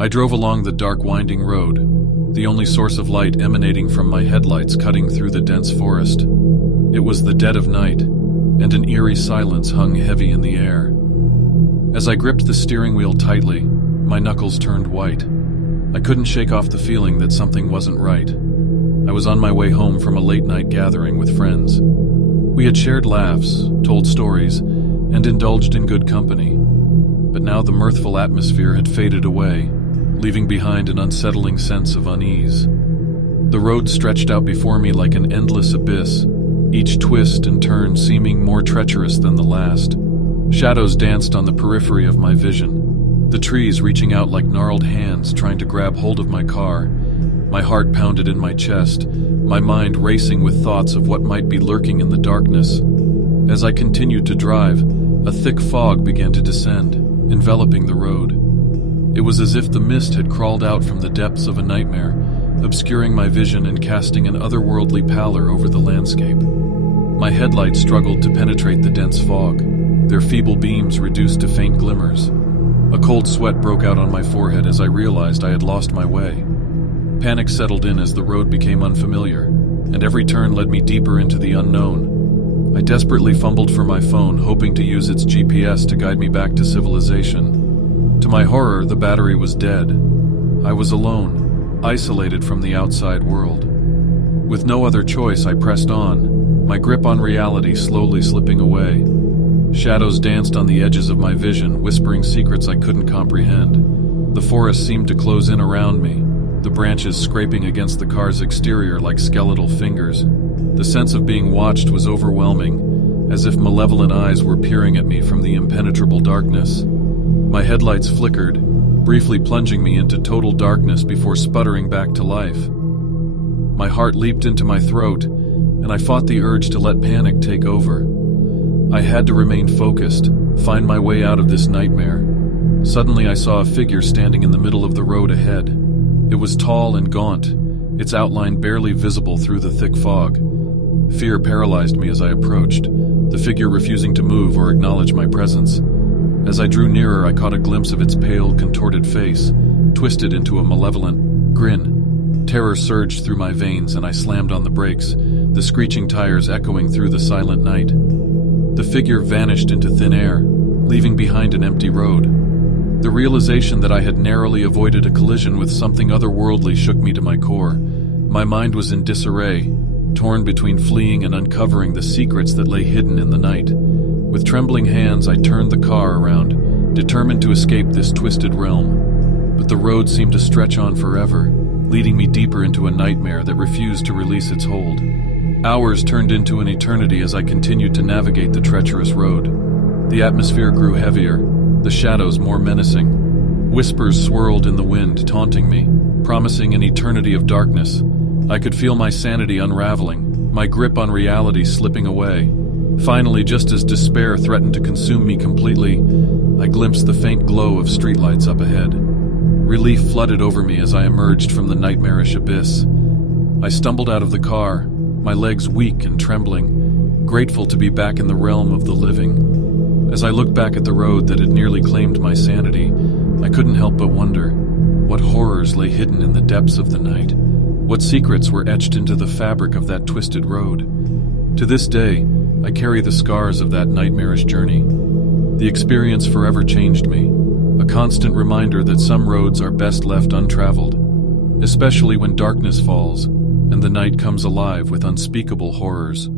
I drove along the dark winding road, the only source of light emanating from my headlights cutting through the dense forest. It was the dead of night, and an eerie silence hung heavy in the air. As I gripped the steering wheel tightly, my knuckles turned white. I couldn't shake off the feeling that something wasn't right. I was on my way home from a late-night gathering with friends. We had shared laughs, told stories, and indulged in good company. But now the mirthful atmosphere had faded away, leaving behind an unsettling sense of unease. The road stretched out before me like an endless abyss, each twist and turn seeming more treacherous than the last. Shadows danced on the periphery of my vision, the trees reaching out like gnarled hands trying to grab hold of my car. My heart pounded in my chest, my mind racing with thoughts of what might be lurking in the darkness. As I continued to drive, a thick fog began to descend, enveloping the road. It was as if the mist had crawled out from the depths of a nightmare, obscuring my vision and casting an otherworldly pallor over the landscape. My headlights struggled to penetrate the dense fog, their feeble beams reduced to faint glimmers. A cold sweat broke out on my forehead as I realized I had lost my way. Panic settled in as the road became unfamiliar, and every turn led me deeper into the unknown. I desperately fumbled for my phone, hoping to use its GPS to guide me back to civilization. To my horror, the battery was dead. I was alone, isolated from the outside world. With no other choice, I pressed on, my grip on reality slowly slipping away. Shadows danced on the edges of my vision, whispering secrets I couldn't comprehend. The forest seemed to close in around me, the branches scraping against the car's exterior like skeletal fingers. The sense of being watched was overwhelming, as if malevolent eyes were peering at me from the impenetrable darkness. My headlights flickered, briefly plunging me into total darkness before sputtering back to life. My heart leaped into my throat, and I fought the urge to let panic take over. I had to remain focused, find my way out of this nightmare. Suddenly I saw a figure standing in the middle of the road ahead. It was tall and gaunt, its outline barely visible through the thick fog. Fear paralyzed me as I approached, the figure refusing to move or acknowledge my presence. As I drew nearer, I caught a glimpse of its pale, contorted face, twisted into a malevolent grin. Terror surged through my veins and I slammed on the brakes, the screeching tires echoing through the silent night. The figure vanished into thin air, leaving behind an empty road. The realization that I had narrowly avoided a collision with something otherworldly shook me to my core. My mind was in disarray, torn between fleeing and uncovering the secrets that lay hidden in the night. With trembling hands, I turned the car around, determined to escape this twisted realm. But the road seemed to stretch on forever, leading me deeper into a nightmare that refused to release its hold. Hours turned into an eternity as I continued to navigate the treacherous road. The atmosphere grew heavier, the shadows more menacing. Whispers swirled in the wind, taunting me, promising an eternity of darkness. I could feel my sanity unraveling, my grip on reality slipping away. Finally, just as despair threatened to consume me completely, I glimpsed the faint glow of streetlights up ahead. Relief flooded over me as I emerged from the nightmarish abyss. I stumbled out of the car, my legs weak and trembling, grateful to be back in the realm of the living. As I looked back at the road that had nearly claimed my sanity, I couldn't help but wonder, what horrors lay hidden in the depths of the night? What secrets were etched into the fabric of that twisted road? To this day, I carry the scars of that nightmarish journey. The experience forever changed me, a constant reminder that some roads are best left untraveled, especially when darkness falls and the night comes alive with unspeakable horrors.